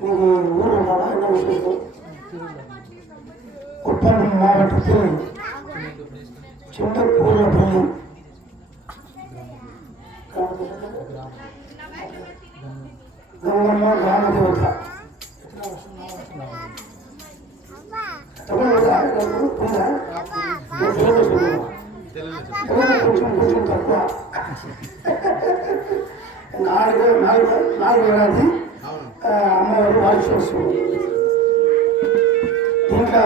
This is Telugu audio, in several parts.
నీకు ఊరు ఉన్నాడా ఎన్నో విషయంలో కుప్పం మావటத்தில் చింతకూరుపల్లి గంగమ్మ గ్రామదేవత కొంచెం తక్కువ 4 ఏడాది అమ్మవారు వాయిస్తుంది. ఇంకా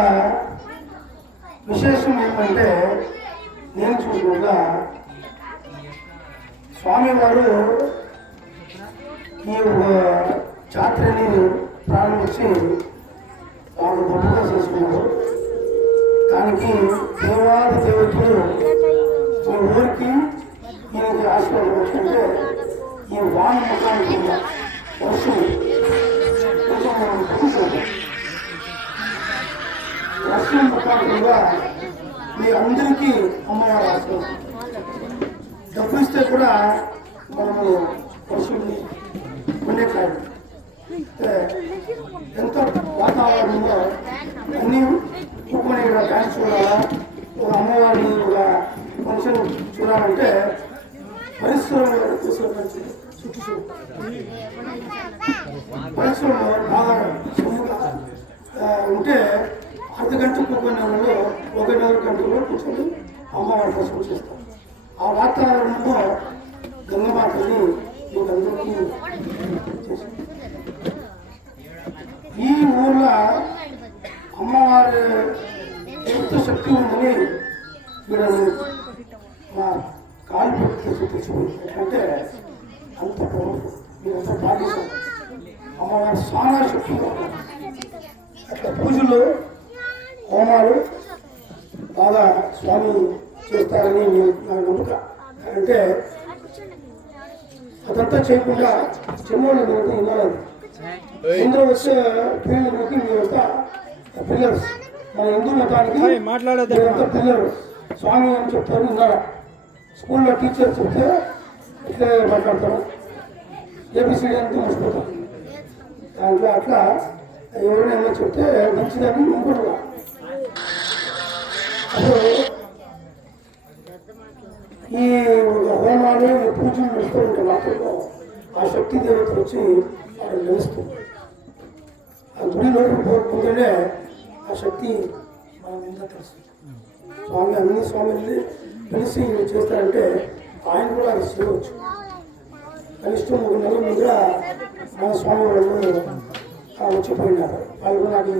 విశేషం ఏమంటే నేను చూసినట్లా స్వామివారు ఈ జాతరని ప్రారంభించి వాళ్ళు గొప్పగా చేసుకున్నారు. దానికి దేవాది దేవతలు ఈ ఊరికి ఈయనకి ఆశీర్వాదం వచ్చింటే ఈ వాన ముఖానికి వర్షం వర్షం ముఖాంతంగా మీ అందరికీ అమ్మవారు ఆశీర్వాదం. డబ్బు ఇస్తే కూడా మనము వర్షంని కొనే కాదు. ఎంతో వాతావరణంలో అన్నీ కూకొని ఇక్కడ డ్యాన్స్ చూడాలా, ఒక అమ్మవారిని ఒక ఫంక్షన్ చూడాలంటే పరిశ్రమలో చుట్టూ పరిశ్రమలో బాగా సొమ్ముగా ఉంటే అర్ధగంట కూకొని వాళ్ళు 1.5 గంటలో కూర్చొని అమ్మవారి కోసం చేస్తాం. ఆ వాతావరణంలో గంగమాతని మీకు అందరికీ చేసి ఈ ఊర్లో అమ్మవారి ఎంత శక్తి ఉందని ఇక్కడ మా కాలు పెట్టి తెచ్చిపోయింది. ఎట్లంటే అంత పవర్ఫుల్, మీరంతా పాటిస్తాం. అమ్మవారి చాలా శక్తిగా అట్లా పూజలు హోమాలు బాగా స్వామి చేస్తారని నా నమ్మకం. అంటే అదంతా చేయకుండా చిన్నోళ్ళు మీరంతా వినాలి. ఇందులో వచ్చే పిల్లలకి మీరంతా పిల్లర్స్, మన హిందూ మతానికి మీరంతా పిల్లలు. స్వామి అని చెప్తారు విన్నారా? స్కూల్లో టీచర్ చెప్తే ఇట్లా మాట్లాడతారు, ఏబిసిడి అంతా మర్చిపోతారు. దాంట్లో అట్లా ఎవరైనా చెప్తే మంచిదని అనుకుంటున్నా. అప్పుడు ఈ హోమాలు ఈ పూజలు చేస్తూ ఉంటే మాత్రం ఆ శక్తి దేవతలు వచ్చి వాళ్ళు నిలుస్తుంది. ఆ గుడి లోపలికి పోకుండానే ఆ శక్తి మన మీద తెలుస్తుంది. స్వామి అన్ని స్వామిని పిలిచి చేస్తారంటే ఆయన కూడా అది చేయవచ్చు. కనిష్టం 1 నెల ముందుగా మన స్వామి వాళ్ళు వచ్చిపోయినారు. వాళ్ళు కూడా నాకు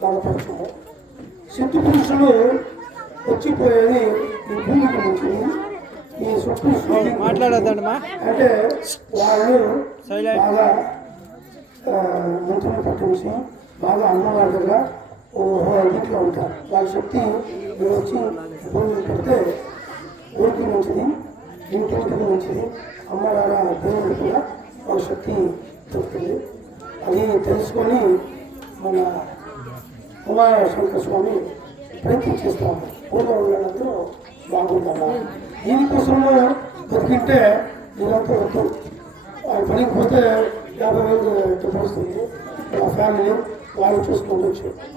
బాగా పరిచయం. సిద్ధు పురుషులు వచ్చిపోయేది ఈ భూమికి నుంచి ఈ చుట్టూ మాట్లాడద్దండి అంటే వాళ్ళు బాగా మంత్రులు పట్టించి బాగా అమ్మవారి దగ్గర ఇంట్లో ఉంటారు. వాళ్ళ శక్తి వచ్చి భూమిని పెడితే ఊరికి మంచిది, ఇంటికి మంచిది. అమ్మవారి దేవుడు కూడా వాళ్ళ శక్తి దొరుకుతుంది. అది తెలుసుకొని మన ఉమాశంకర స్వామి ప్రయత్నం చేస్తాము. ఊళ్ళో ఉన్నందరూ బాగుంటారా, దీనికోసము బతికింటే మీరంతా వద్దు. పనికి పోతే 50,000 డబ్బు వస్తుంది. ఆ ఫ్యామిలీ వాళ్ళు చూసుకుంటూ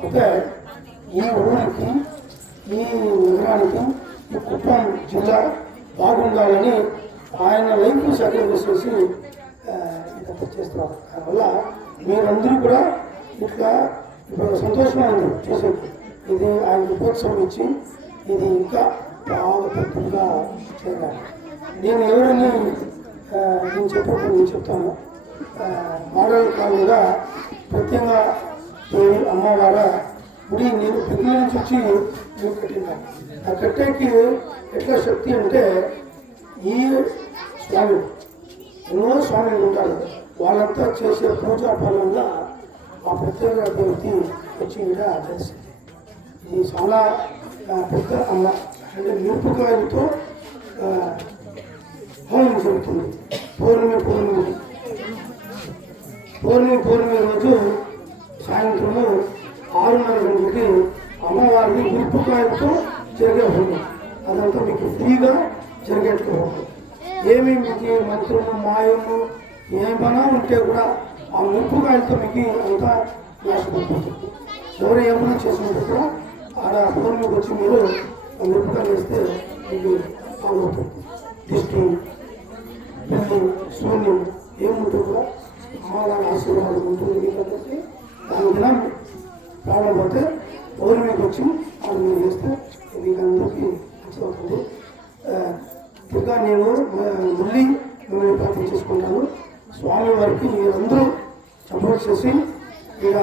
అయితే ఈ ఊరికి ఈ నగరానికి ఈ కుప్పం జిల్లా బాగుండాలని ఆయన లైఫ్ సాక్రిఫైస్ చేసి ఇదంతా చేస్తున్నారు. దానివల్ల మీరందరూ కూడా ఇట్లా ఇప్పుడు సంతోషంగా ఉంది చూసేది. ఇది ఆయన ఉపోత్సవం ఇచ్చి ఇది ఇంకా బాగా పెద్దగా చేయాలి. నేను ఎవరిని నేను చెప్పకుండా నేను చెప్తాను. మోడల్ కాలంగా ప్రత్యేకంగా దేవి అమ్మవారి గుడి నేను పెద్ద నుంచి వచ్చి నేను కట్టినాను. ఆ కట్టేకి ఎట్లా శక్తి అంటే ఈ స్వామి ఎన్నో స్వామిలు ఉంటారు. వాళ్ళంతా చేసే పూజా ఫలంగా ఆ ప్రత్యేక దేవతి వచ్చి కూడా తెలిసింది. ఇది చాలా పెద్ద అమ్మ అంటే మిరపకాయలతో హోమం జరుగుతుంది. పౌర్ణమి రోజు సాయంత్రము 6:30 గంటలకి అమ్మవారిని మిరపకాయలతో జరిగే హోమం. అదంతా మీకు ఫ్రీగా జరిగేట్లు హోమం. ఏమి మీకు మంత్రము మాయము ఏమైనా ఉంటే కూడా ఆ ముప్పుకాయలతో మీకు అంతా నాశపడిపోతుంది. ఎవరు ఏమైనా చేసినప్పుడు కూడా ఆడ పౌర్ణమికి వచ్చి మీరు మిరపకాయలు వేస్తే మీకు బాగుంటుంది. దిష్టి పిల్లి శూన్యం ఏముంటుంది కూడా అమ్మవారి ఆశీర్వాదం ఉంటుంది. మీకందరికీ దాని దినం ప్రాణం పోతే పౌర్ణమికి వచ్చి అది మీరు వేస్తే మీకు అందరికీ మంచిదవుతుంది. ఇంకా నేను మళ్ళీ మిమ్మల్ని ప్రార్థన చేసుకుంటాను. స్వామివారికి మీరందరూ సపోర్ట్ చేసి ఇక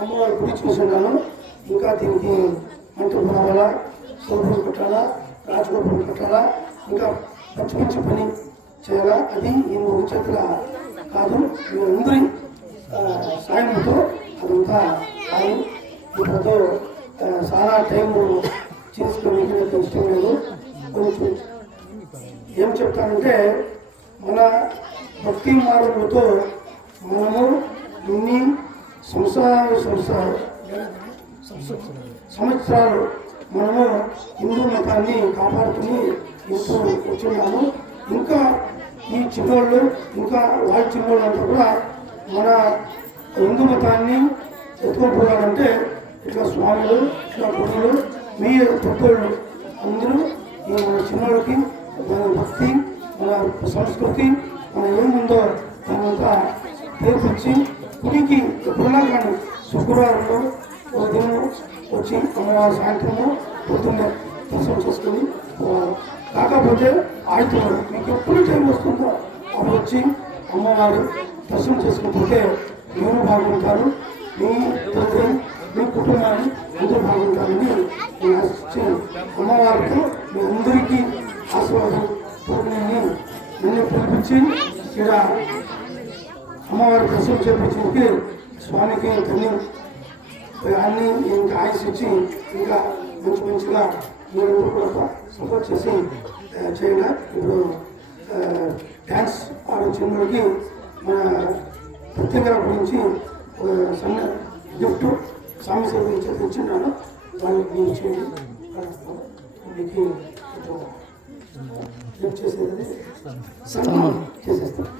అమ్మవారి గుడి చూసుకున్నాను. ఇంకా దీనికి మంటలు రావాలా, సోపులు కట్టాలా, రాజగోపురం కట్టాలా, ఇంకా మంచి మంచి పని చేయాలా. అది నేను ఒక చేతిగా కాదు, మీరందరి సాయంతో అదంతా కానీ ఇప్పుడుతో చాలా టైం చేసుకోవడానికి నాకు ఇష్టం లేదు. కొంచెం ఏం చెప్తానంటే మన భక్తి మార్గంతో మనము ఇన్ని సంవత్సరాలు మనము హిందూ మతాన్ని కాపాడుకుని ఇంటూ వచ్చిన్నాము. ఇంకా ఈ చిన్నోళ్ళు ఇంకా వాళ్ళ చిన్నోళ్ళు అంతా కూడా మన హిందూ మతాన్ని ఎత్తుకోపోవాలంటే ఇట్లా స్వాములు, ఇట్లా గురువులు, మీ పెద్దోళ్ళు అందరూ ఈ మన చిన్నోళ్ళకి మన భక్తి, మన సంస్కృతి, మన ఏముందో దానంతా నేర్పించి గుడికి ఎప్పుడున్నా కానీ శుక్రవారంలో ఉదయం వచ్చి అమ్మవారి సాయంత్రము పొద్దున్నే దర్శనం చేసుకుని పోవాలి. కాకపోతే ఆయుధం మీకు ఎప్పుడు టైం వస్తుందో అప్పుడు వచ్చి అమ్మవారి దర్శనం చేసుకుంటే మీరు బాగుంటారు, మీ తల్లి, మీ కుటుంబాన్ని అందరూ బాగుంటారని నేను ఆశించి అమ్మవారితో మీ అందరికీ ఆశీర్వాదం తోడుని నిన్ను పిలిపించి ఇక్కడ అమ్మవారి దర్శనం చేపించి స్వామికి ధన్యం అన్ని ఇంకా ఆయుష్ ఇచ్చి ఇంకా మంచి మంచిగా మీరు కూడా సపోర్ట్ చేసి చేయాలి. ఇప్పుడు డ్యాన్స్ ఆడే చిన్నకి మన ప్రత్యేకత గురించి సన్న గిఫ్ట్ స్వామి సేవ గురించి తెచ్చింటాను. వాళ్ళకి నేను చేయండి మీకు గిఫ్ట్ చేసేది సన్మానం చేసేస్తాను.